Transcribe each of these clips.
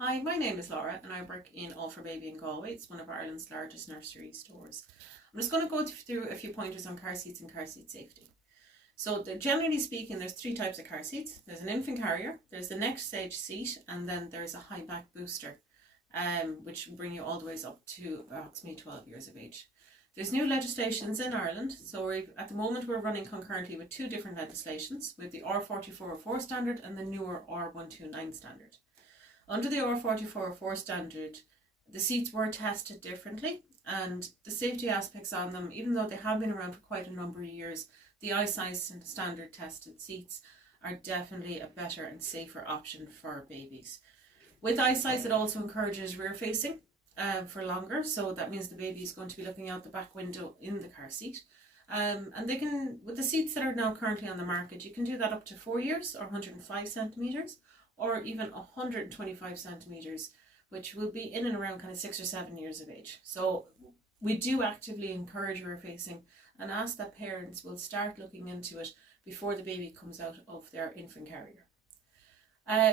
Hi, my name is Laura and I work in All for Baby in Galway. It's one of Ireland's largest nursery stores. I'm just going to go through a few pointers on car seats and car seat safety. So generally speaking, there's three types of car seats. There's an infant carrier, there's the next stage seat, and then there's a high back booster, which will bring you all the way up to approximately 12 years of age. There's new legislations in Ireland, so at the moment we're running concurrently with two different legislations, with the R4404 standard and the newer R129 standard. Under the R4404 standard, the seats were tested differently, and the safety aspects on them, even though they have been around for quite a number of years, the i-size and standard tested seats are definitely a better and safer option for babies. With i-size, it also encourages rear facing for longer, so that means the baby is going to be looking out the back window in the car seat. And they can, with the seats that are now currently on the market, you can do that up to 4 years or 105 centimetres, or even 125 centimetres, which will be in and around kind of 6 or 7 years of age. So we do actively encourage rear facing and ask that parents will start looking into it before the baby comes out of their infant carrier.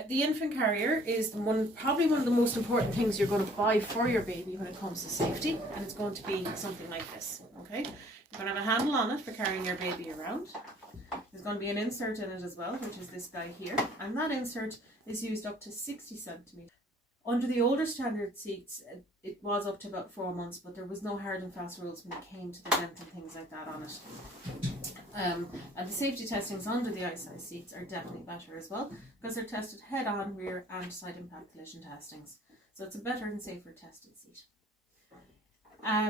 The infant carrier is probably one of the most important things you're going to buy for your baby when it comes to safety, and it's going to be something like this. Okay, you're going to have a handle on it for carrying your baby around. There's going to be an insert in it as well, which is this guy here, and that insert is used up to 60 centimetres. Under the older standard seats, it was up to about 4 months, but there was no hard and fast rules when it came to the length and things like that on it. And the safety testings under the i-size seats are definitely better as well, because they're tested head-on, rear and side impact collision testings. So it's a better and safer tested seat.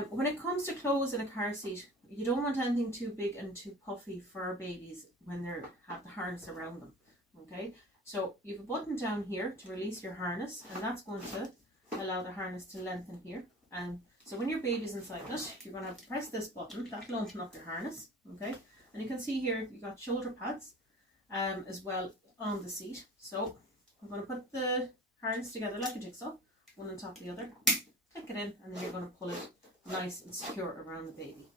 When it comes to clothes in a car seat, you don't want anything too big and too puffy for babies when they have the harness around them. Okay, so you have a button down here to release your harness, and that's going to allow the harness to lengthen here. And so when your baby's inside it, you're going to have to press this button. That'll open up your harness. Okay, and you can see here you've got shoulder pads as well on the seat. So I'm going to put the harness together like a jigsaw, one on top of the other, click it in, and then you're going to pull it nice and secure around the baby.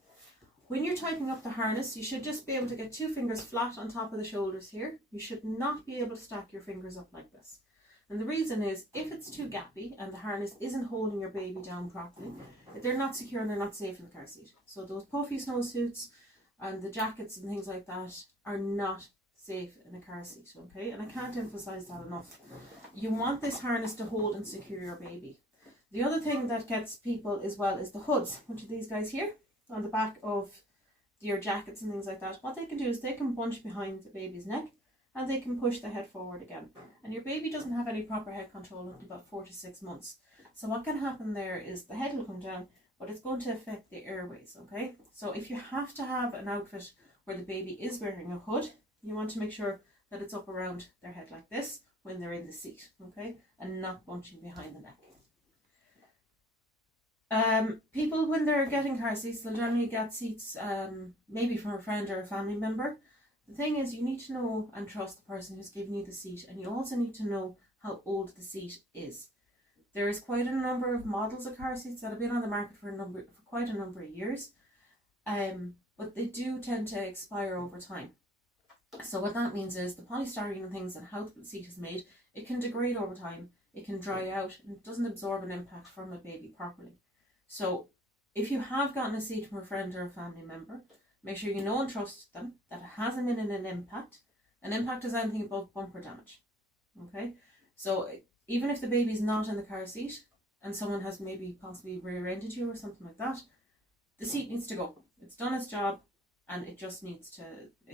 When you're tightening up the harness, you should just be able to get 2 fingers flat on top of the shoulders here. You should not be able to stack your fingers up like this. And the reason is, if it's too gappy and the harness isn't holding your baby down properly, they're not secure and they're not safe in the car seat. So those puffy snowsuits and the jackets and things like that are not safe in a car seat, okay? And I can't emphasize that enough. You want this harness to hold and secure your baby. The other thing that gets people as well is the hoods, which are these guys here on the back of your jackets and things like that. What they can do is they can bunch behind the baby's neck and they can push the head forward again. And your baby doesn't have any proper head control until about 4 to 6 months. So what can happen there is the head will come down, but it's going to affect the airways, okay? So if you have to have an outfit where the baby is wearing a hood, you want to make sure that it's up around their head like this when they're in the seat, okay? And not bunching behind the neck. People, when they're getting car seats, they'll generally get seats maybe from a friend or a family member. The thing is, you need to know and trust the person who's giving you the seat, and you also need to know how old the seat is. There is quite a number of models of car seats that have been on the market for quite a number of years, but they do tend to expire over time. So what that means is the polystyrene and things and how the seat is made, it can degrade over time, it can dry out, and it doesn't absorb an impact from a baby properly. So if you have gotten a seat from a friend or a family member, make sure you know and trust them that it hasn't been an impact. An impact is anything above bumper damage. Okay, so even if the baby's not in the car seat and someone has maybe possibly rear-ended you or something like that, the seat needs to go. It's done its job and it just needs to,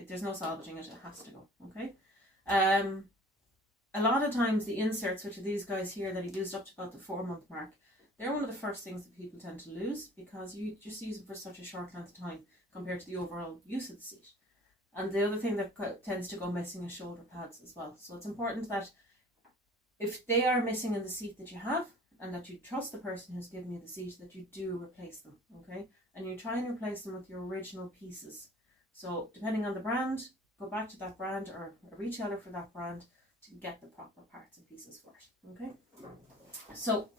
there's no salvaging it, it has to go. Okay, a lot of times the inserts, which are these guys here that he used up to about the 4-month mark, they're one of the first things that people tend to lose because you just use them for such a short length of time compared to the overall use of the seat. And the other thing that tends to go missing is shoulder pads as well. So it's important that if they are missing in the seat that you have and that you trust the person who's giving you the seat, that you do replace them, okay? And you try and replace them with your original pieces. So depending on the brand, go back to that brand or a retailer for that brand to get the proper parts and pieces for it, okay? So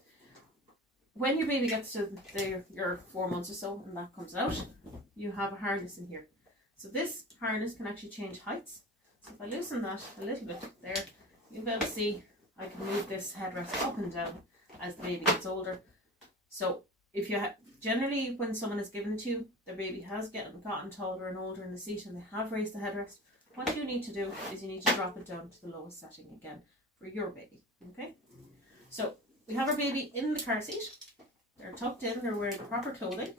when your baby gets to your 4 months or so and that comes out, you have a harness in here. So this harness can actually change heights. So if I loosen that a little bit there, you'll be able to see I can move this headrest up and down as the baby gets older. So if you generally when someone is given it to you, the baby has gotten taller and older in the seat and they have raised the headrest, what you need to do is you need to drop it down to the lowest setting again for your baby. Okay, so we have our baby in the car seat. They're tucked in, they're wearing proper clothing.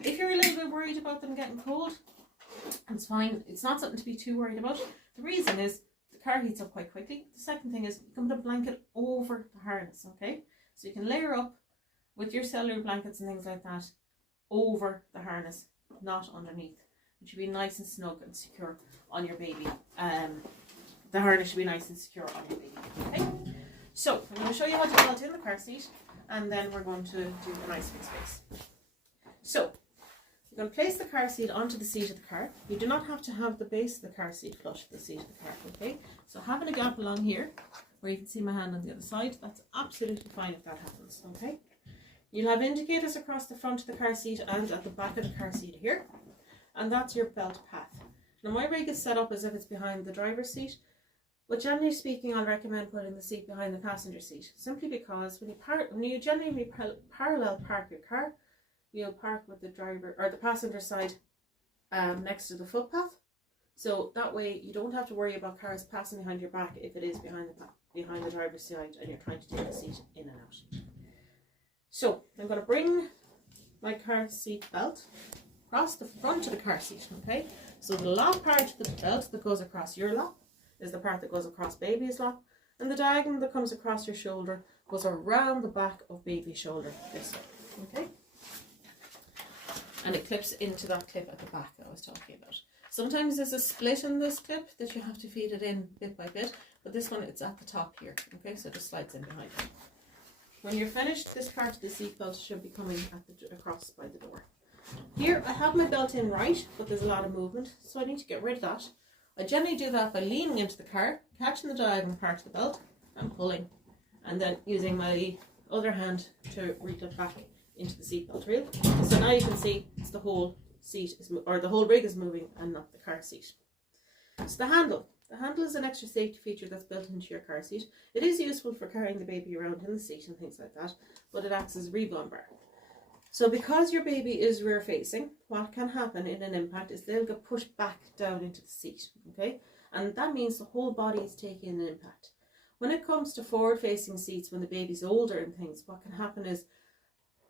If you're a little bit worried about them getting cold, it's fine. It's not something to be too worried about. The reason is the car heats up quite quickly. The second thing is you can put a blanket over the harness, okay? So you can layer up with your cellular blankets and things like that over the harness, not underneath. It should be nice and snug and secure on your baby. The harness should be nice and secure on your baby, okay? So I'm going to show you how to belt in the car seat, and then we're going to do a nice fixed base. So you're going to place the car seat onto the seat of the car. You do not have to have the base of the car seat flush with the seat of the car, okay? So having a gap along here, where you can see my hand on the other side, that's absolutely fine if that happens, okay? You'll have indicators across the front of the car seat and at the back of the car seat here, and that's your belt path. Now my rig is set up as if it's behind the driver's seat, but generally speaking I'll recommend putting the seat behind the passenger seat, simply because when you generally parallel park your car, you'll park with the driver or the passenger side next to the footpath, so that way you don't have to worry about cars passing behind your back if it is behind the driver's side and you're trying to take the seat in and out. So I'm going to bring my car seat belt across the front of the car seat, okay? So the lap part of the belt that goes across your lap is the part that goes across baby's lap, and the diagonal that comes across your shoulder goes around the back of baby's shoulder this way, okay? And it clips into that clip at the back that I was talking about. Sometimes there's a split in this clip that you have to feed it in bit by bit, but this one, it's at the top here, okay? So it just slides in behind it. When you're finished, this part of the seat belt should be coming across by the door. Here, I have my belt in right, but there's a lot of movement, so I need to get rid of that. I generally do that by leaning into the car, catching the diagonal part of the belt, and pulling, and then using my other hand to reach it back into the seatbelt reel. So now you can see it's the whole seat or the whole rig is moving and not the car seat. So the handle. The handle is an extra safety feature that's built into your car seat. It is useful for carrying the baby around in the seat and things like that, but it acts as a rebound bar. So because your baby is rear facing, what can happen in an impact is they'll get pushed back down into the seat, okay? And that means the whole body is taking an impact. When it comes to forward facing seats, when the baby's older and things, what can happen is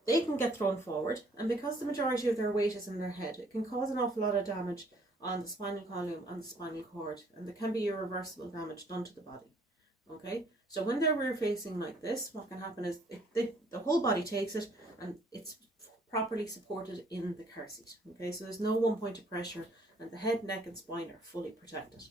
they can get thrown forward, and because the majority of their weight is in their head, it can cause an awful lot of damage on the spinal column and the spinal cord, and there can be irreversible damage done to the body, okay? So when they're rear facing like this, what can happen is the whole body takes it and it's properly supported in the car seat, okay? So there's no one point of pressure, and the head, neck and spine are fully protected.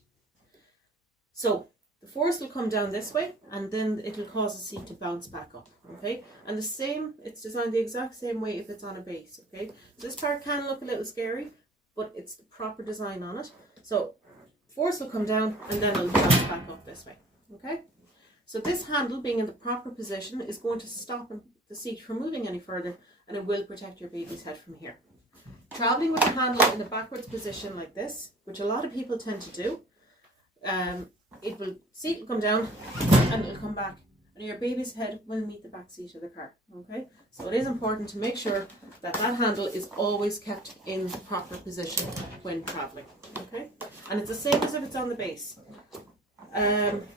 So the force will come down this way, and then it'll cause the seat to bounce back up, okay? And the same, it's designed the exact same way if it's on a base, okay? So this part can look a little scary, but it's the proper design on it. So force will come down and then it'll bounce back up this way, okay? So this handle being in the proper position is going to stop the seat from moving any further, and it will protect your baby's head from here. Traveling with the handle in the backwards position like this, which a lot of people tend to do, seat will come down and it'll come back, and your baby's head will meet the back seat of the car, okay? So it is important to make sure that that handle is always kept in the proper position when traveling, okay? And it's the same as if it's on the base.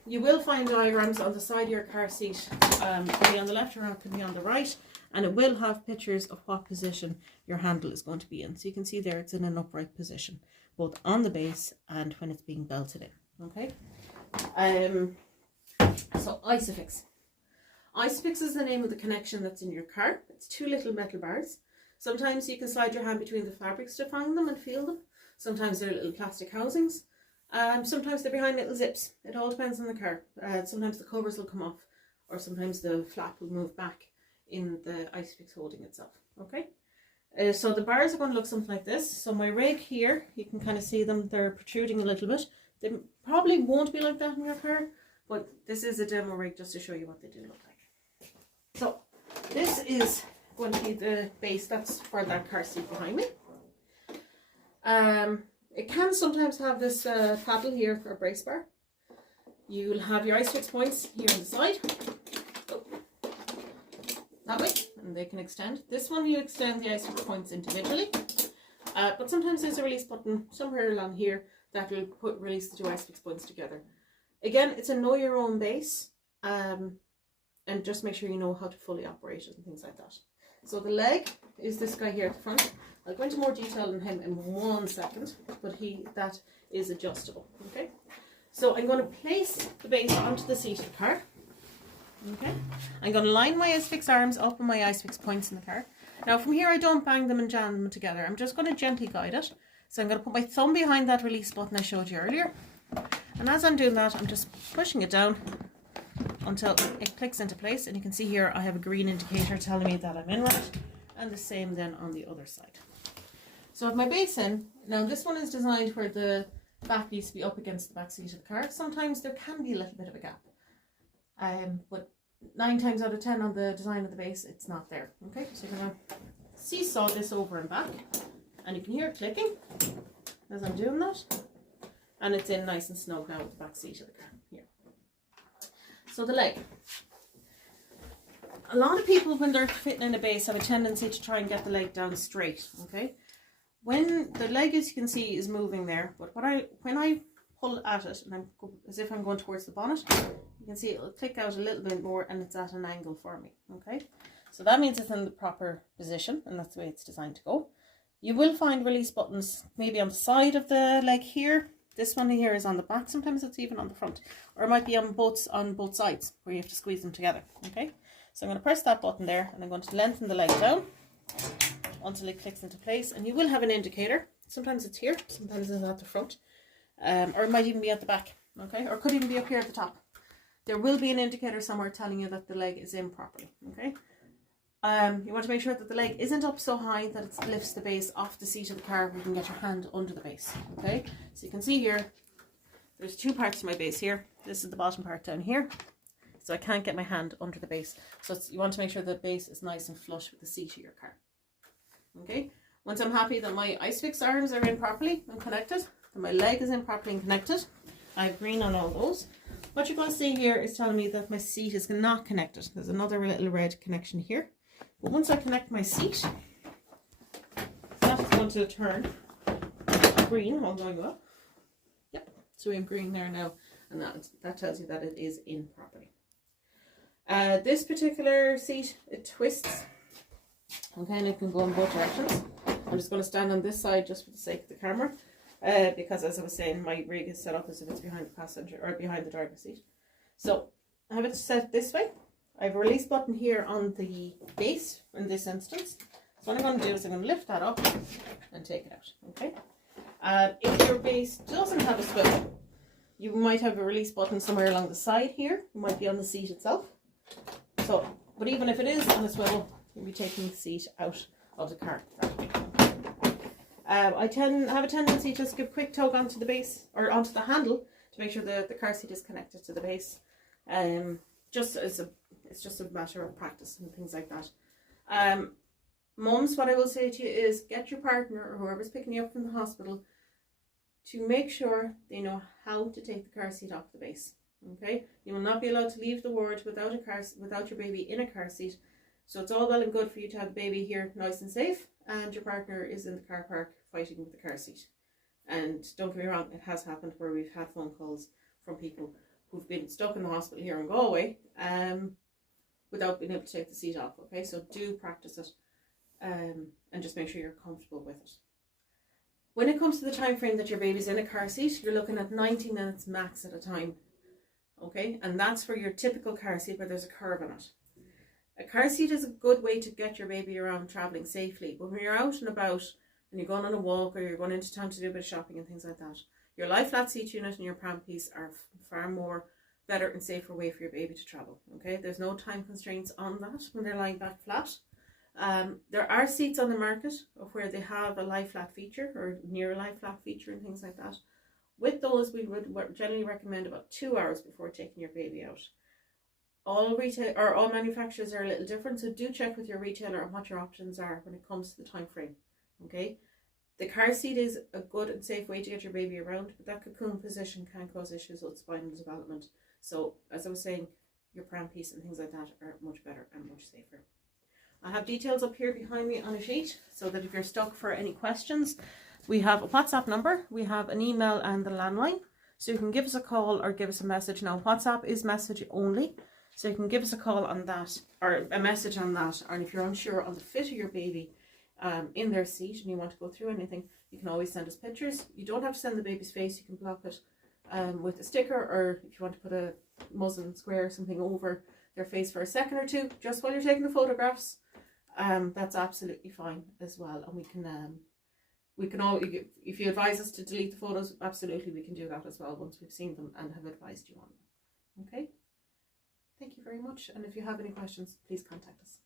You will find diagrams on the side of your car seat, can be on the left or it can be on the right, and it will have pictures of what position your handle is going to be in. So you can see there it's in an upright position, both on the base and when it's being belted in, okay? So Isofix. Isofix is the name of the connection that's in your car. It's two little metal bars. Sometimes you can slide your hand between the fabrics to find them and feel them. Sometimes they're little plastic housings. Sometimes they're behind little zips. It all depends on the car. Sometimes the covers will come off, or sometimes the flap will move back in the Isofix holding itself, okay? So the bars are going to look something like this. So my rig here, you can kind of see them, they're protruding a little bit. They probably won't be like that in your car, but this is a demo rig just to show you what they do look like. So this is going to be the base that's for that car seat behind me. It can sometimes have this paddle here for a brace bar. You'll have your ice fix points here on the side. Oh, that way, and they can extend. This one you extend the ice fix points individually. But sometimes there's a release button somewhere along here that will release the two ice fix points together. Again, it's a know your own base, and just make sure you know how to fully operate it and things like that. So the leg is this guy here at the front. I'll go into more detail on him in 1 second, but that is adjustable. Okay, so I'm going to place the base onto the seat of the car. Okay, I'm going to line my ice fix arms up with my ice fix points in the car. Now from here I don't bang them and jam them together. I'm just going to gently guide it. So I'm going to put my thumb behind that release button I showed you earlier. And as I'm doing that, I'm just pushing it down until it clicks into place. And you can see here I have a green indicator telling me that I'm in right. And the same then on the other side. So with my base in, now this one is designed where the back needs to be up against the back seat of the car. Sometimes there can be a little bit of a gap. But 9 times out of 10 on the design of the base, it's not there. Okay, so you're going to seesaw this over and back, and you can hear it clicking as I'm doing that, and it's in nice and snug now with the back seat of the car here. So the leg. A lot of people when they're fitting in a base have a tendency to try and get the leg down straight. Okay, when the leg, as you can see, is moving there, but when I pull at it and as if I'm going towards the bonnet, you can see it'll click out a little bit more and it's at an angle for me. Okay, so that means it's in the proper position, and that's the way it's designed to go. You will find release buttons maybe on the side of the leg here. This one here is on the back. Sometimes it's even on the front, or it might be on both sides where you have to squeeze them together. Okay, so I'm going to press that button there, and I'm going to lengthen the leg down until it clicks into place. And you will have an indicator. Sometimes it's here, sometimes it's at the front. Or it might even be at the back, okay, or it could even be up here at the top. There will be an indicator somewhere telling you that the leg is in properly. Okay, you want to make sure that the leg isn't up so high that it lifts the base off the seat of the car where you can get your hand under the base. Okay, so you can see here there's 2 parts to my base here. This is the bottom part down here, so I can't get my hand under the base. So you want to make sure the base is nice and flush with the seat of your car. Okay, once I'm happy that my ice fix arms are in properly and connected, that my leg is in properly and connected, I have green on all those. What you're going to see here is telling me that my seat is not connected. There's another little red connection here. But once I connect my seat, that is going to turn green all going up. Yep, so we have green there now, and that tells you that it is in properly. This particular seat, it twists. Okay, and it can go in both directions. I'm just going to stand on this side just for the sake of the camera. Because as I was saying, my rig is set up as if it's behind the passenger or behind the driver's seat. So I have it set this way. I have a release button here on the base in this instance. So what I'm going to do is I'm going to lift that up and take it out. Okay. If your base doesn't have a swivel, you might have a release button somewhere along the side here. It might be on the seat itself. So, but even if it is on a swivel, you'll be taking the seat out of the car that way. I have a tendency to just give a quick tug onto the base or onto the handle to make sure the car seat is connected to the base. It's just a matter of practice and things like that. Mums, what I will say to you is get your partner or whoever's picking you up from the hospital to make sure they know how to take the car seat off the base. Okay, you will not be allowed to leave the ward without your baby in a car seat. So it's all well and good for you to have the baby here nice and safe, and your partner is in the car park fighting with the car seat. And don't get me wrong, it has happened where we've had phone calls from people who've been stuck in the hospital here in Galway without being able to take the seat off. Okay, so do practice it and just make sure you're comfortable with it. When it comes to the time frame that your baby's in a car seat, you're looking at 90 minutes max at a time. Okay, and that's for your typical car seat where there's a curve in it. A car seat is a good way to get your baby around travelling safely, but when you're out and about and you're going on a walk or you're going into town to do a bit of shopping and things like that, your lie flat seat unit and your pram piece are far more better and safer way for your baby to travel. Okay, there's no time constraints on that when they're lying back flat. There are seats on the market where they have a lie flat feature or near a lie flat feature and things like that. With those, we would generally recommend about 2 hours before taking your baby out. All manufacturers are a little different, so do check with your retailer on what your options are when it comes to the time frame. Okay, The car seat is a good and safe way to get your baby around, but that cocoon position can cause issues with spinal development. So, as I was saying, your pram piece and things like that are much better and much safer. I have details up here behind me on a sheet, so that if you're stuck for any questions, we have a WhatsApp number, we have an email and the landline. So you can give us a call or give us a message. Now, WhatsApp is message only, so you can give us a call on that, or a message on that. And if you're unsure on the fit of your baby in their seat and you want to go through anything, you can always send us pictures. You don't have to send the baby's face, you can block it with a sticker, or if you want to put a muslin square or something over their face for a second or two, just while you're taking the photographs, that's absolutely fine as well. And we can all, if you advise us to delete the photos, absolutely we can do that as well once we've seen them and have advised you on them. Okay? Thank you very much. And if you have any questions, please contact us.